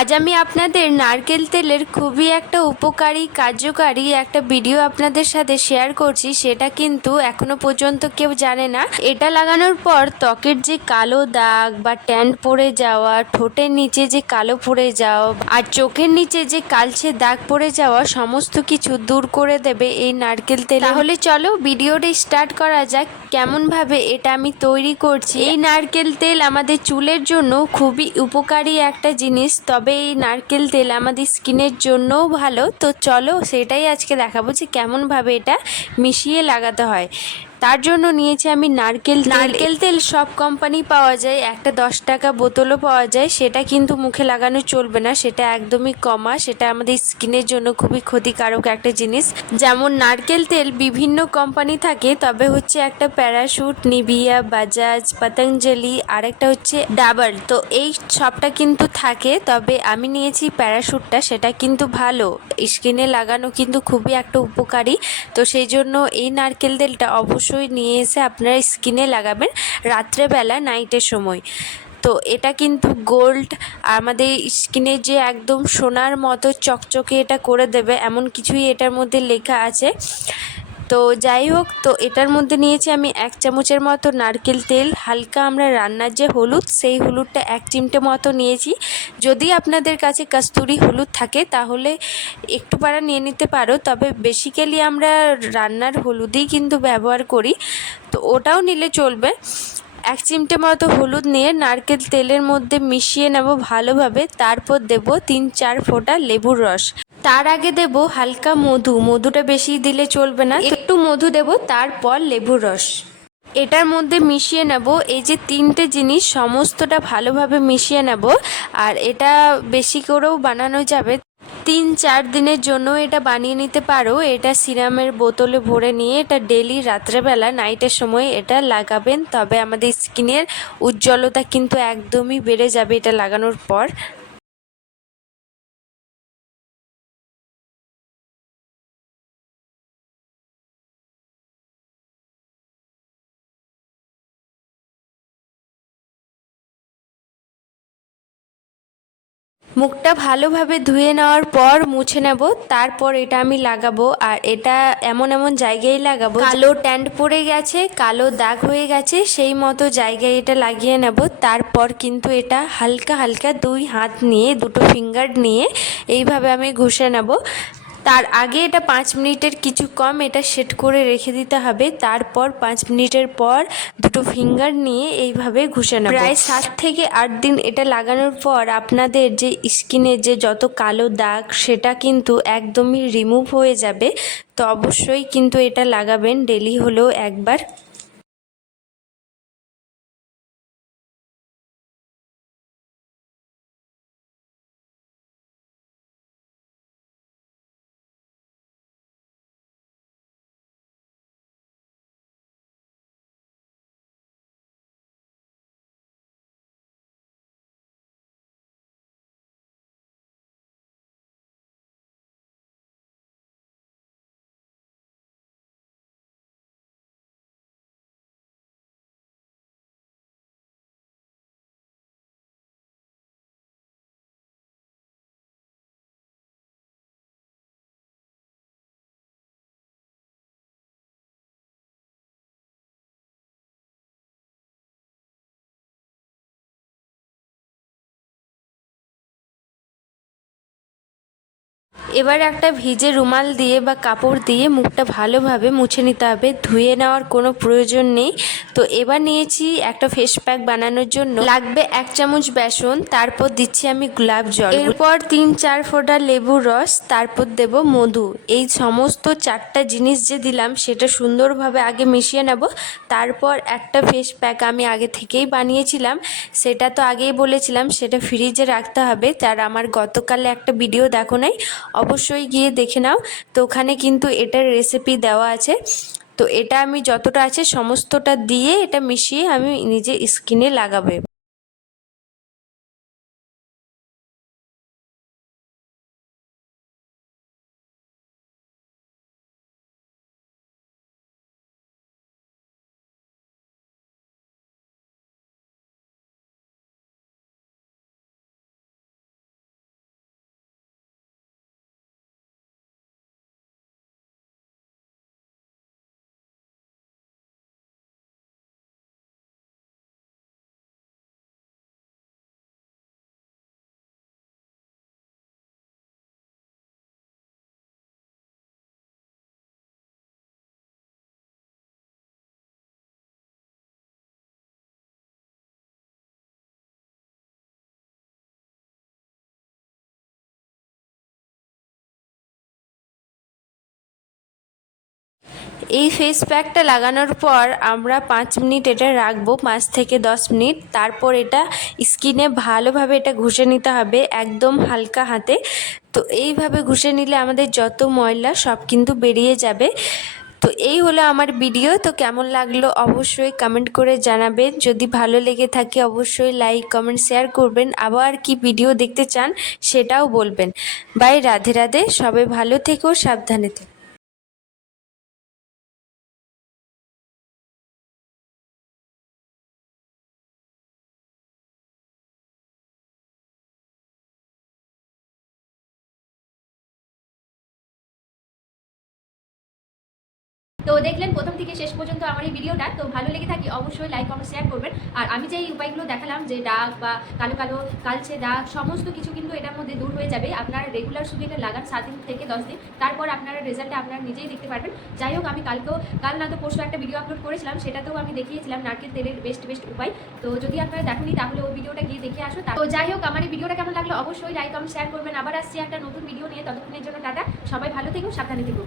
আজ আমি আপনাদের নারকেল তেলের খুবই একটা উপকারী, কার্যকারী একটা ভিডিও আপনাদের সাথে শেয়ার করছি। সেটা কিন্তু এখনও পর্যন্ত কেউ জানে না। এটা লাগানোর পর ত্বকের যে কালো দাগ বা ট্যান পড়ে যাওয়া, ঠোঁটের নিচে যে কালো পড়ে যাওয়া আর চোখের নিচে যে কালচে দাগ পড়ে যাওয়া সমস্ত কিছু দূর করে দেবে এই নারকেল তেল। তাহলে চলো ভিডিওটা স্টার্ট করা যাক কেমনভাবে এটা আমি তৈরি করছি। এই নারকেল তেল আমাদের চুলের জন্য খুবই উপকারী একটা জিনিস। তবে এই নারকেল তেল আমাদের স্কিনের জন্যও ভালো। তো চলো সেটাই আজকে দেখাবো যে কেমনভাবে এটা মিশিয়ে লাগাতে হয়। তার জন্য নিয়েছি আমি নারকেল নারকেল তেল সব কোম্পানি পাওয়া যায়, একটা দশ টাকা বোতলও পাওয়া যায়, সেটা কিন্তু মুখে লাগানো চলবে না, সেটা একদমই কমা, সেটা আমাদের স্কিনের জন্য খুবই ক্ষতিকারক একটা জিনিস। যেমন নারকেল তেল বিভিন্ন কোম্পানি থাকে, তবে হচ্ছে একটা প্যারাশুট নিভিয়া বাজাজ পতঞ্জলি আরেকটা হচ্ছে ডাবল। তো এই সবটা কিন্তু থাকে, তবে আমি নিয়েছি প্যারাশুটটা সেটা কিন্তু ভালো। স্কিনে লাগানো কিন্তু খুবই একটা উপকারী। তো সেই জন্য এই নারকেল তেলটা অবশ্যই নিয়ে এসে আপনারা স্কিনে লাগাবেন রাত্রেবেলা নাইটের সময়। তো এটা কিন্তু গোল্ড আমাদের স্কিনে যে একদম সোনার মতো চকচকে এটা করে দেবে, এমন কিছুই এটার মধ্যে লেখা আছে। তো যাই হোক, তো এটার মধ্যে নিয়েছি আমি এক চামচের মতো নারকেল তেল, হালকা আমরা রান্নার যে হলুদ, সেই হলুদটা এক চিমটে মতো নিয়েছি। যদি আপনাদের কাছে কাস্তুরি হলুদ থাকে, তাহলে একটু পারা নিয়ে নিতে পারো, তবে বেসিক্যালি আমরা রান্নার হলুদই কিন্তু ব্যবহার করি। তো ওটাও নিলে চলবে। এক চিমটে মতো হলুদ নিয়ে নারকেল তেলের মধ্যে মিশিয়ে নেব ভালোভাবে, তারপর দেব তিন চার ফোঁটা লেবুর রস। তার আগে দেব হালকা মধু। মধুটা বেশি দিলে চলবে না। একটু মধু দেব, তারপর লেবুর রস। এটার মধ্যে মিশিয়ে নেব। এই যে তিনটে জিনিস, সমস্তটা ভালোভাবে মিশিয়ে নেব। আর এটা বেশি করেও বানানো যাবে। তিন, চার দিনের জন্য এটা বানিয়ে নিতে পারো। এটা সিরামের বোতলে ভরে নিয়ে এটা ডেলি রাত্রেবেলা, নাইটের সময় এটা লাগাবেন। তবে আমাদের স্কিনের উজ্জ্বলতা কিন্তু একদমই বেড়ে যাবে এটা লাগানোর পর। মুখটা ভালোভাবে ধুয়ে নেওয়ার পর মুছে নেব, তারপর এটা আমি লাগাবো। আর এটা এমন এমন জায়গায় লাগাবো কালো ট্যান্ড পড়ে গেছে, কালো দাগ হয়ে গেছে, সেই মতো জায়গায় এটা লাগিয়ে নেব। তারপর কিন্তু এটা হালকা হালকা দুই হাত নিয়ে, দুটো ফিঙ্গার নিয়ে এইভাবে আমি ঘষে নেব। তার আগে এটা পাঁচ মিনিটের কিছু কম এটা সেট করে রেখে দিতে হবে। তারপর পাঁচ মিনিটের পর দুটো ফিঙ্গার নিয়ে এইভাবে ঘুষে নেব। প্রায় সাত থেকে আট দিন এটা লাগানোর পর আপনাদের যে স্কিনে যে যত কালো দাগ সেটা কিন্তু একদমই রিমুভ হয়ে যাবে। তো অবশ্যই কিন্তু এটা লাগাবেন। ডেলি হলেও একবার এবার একটা ভিজে রুমাল দিয়ে বা কাপড় দিয়ে মুখটা ভালোভাবে মুছে নিতে হবে। ধুয়ে নেওয়ার কোনো প্রয়োজন নেই। তো এবার নিয়েছি একটা ফেস প্যাক বানানোর জন্য। লাগবে এক চামচ বেসন, তারপর দিচ্ছি আমি গোলাপ জল। এরপর তিন চার ফোঁটা লেবুর রস, তারপর দেব মধু। এই সমস্ত চারটা জিনিস যে দিলাম, সেটা সুন্দরভাবে আগে মিশিয়ে নেব। তারপর একটা ফেস প্যাক আমি আগে থেকেই বানিয়েছিলাম। সেটা তো আগেই বলেছিলাম, সেটা ফ্রিজে রাখতে হবে। তার আমার গতকালে একটা ভিডিও দেখো নাই? অবশ্যই গিয়ে দেখে নাও। তো ওখানে কিন্তু এটার রেসিপি দেওয়া আছে। তো এটা আমি যতটা আছে সমস্তটা দিয়ে এটা মিশিয়ে আমি নিজে স্কিনে লাগাবে। এই ফেস প্যাকটা লাগানোর পর আমরা পাঁচ মিনিট এটা রাখব, পাঁচ থেকে দশ মিনিট। তারপর এটা স্কিনে ভালোভাবে এটা ঘষে নিতে হবে একদম হালকা হাতে। তো এইভাবে ঘষে নিলে আমাদের যত ময়লা সব কিন্তু বেরিয়ে যাবে। তো এই হলো আমার ভিডিও তো কেমন লাগল অবশ্যই কমেন্ট করে জানাবেন। যদি ভালো লেগে থাকে অবশ্যই লাইক কমেন্ট শেয়ার করবেন। আবার কি ভিডিও দেখতে চান সেটাও বলবেন। বাই, রাধে রাধে। সবাই ভালো থেকো, সাবধানে থেকো। তো দেখলেন প্রথম থেকে শেষ পর্যন্ত আমার এই ভিডিওটা। তো ভালো লেগে থাকে অবশ্যই লাইক কমেন্ট শেয়ার করবেন। আর আমি যে উপায়গুলো দেখালাম, যে দাগ বা কালো কালো কালচে দাগ সমস্ত কিছু কিন্তু এটার মধ্যে দূর হয়ে যাবে। আপনারা রেগুলার শুধু এটা লাগান সাত দিন থেকে দশ দিন। তারপর আপনারা রেজাল্টটা আপনারা নিজেই দেখতে পারবেন। যাই হোক, আমি কালকেও, কাল না তো পরশু একটা ভিডিও আপলোড করেছিলাম, সেটাতেও আমি দেখিয়েছিলাম নারকেল তেলের বেস্ট বেস্ট উপায়। তো যদি আপনারা দেখেনি, তাহলে ওই ভিডিওটা গিয়ে দেখে আসো। তো যাই হোক, আমার এই ভিডিওটা কেমন লাগল অবশ্যই লাইক কমেন্ট শেয়ার করবেন। আবার আসছি একটা নতুন ভিডিও নিয়ে। ততক্ষণের জন্য টাটা। সবাই ভালো থেকো, সাবধানে থেকো।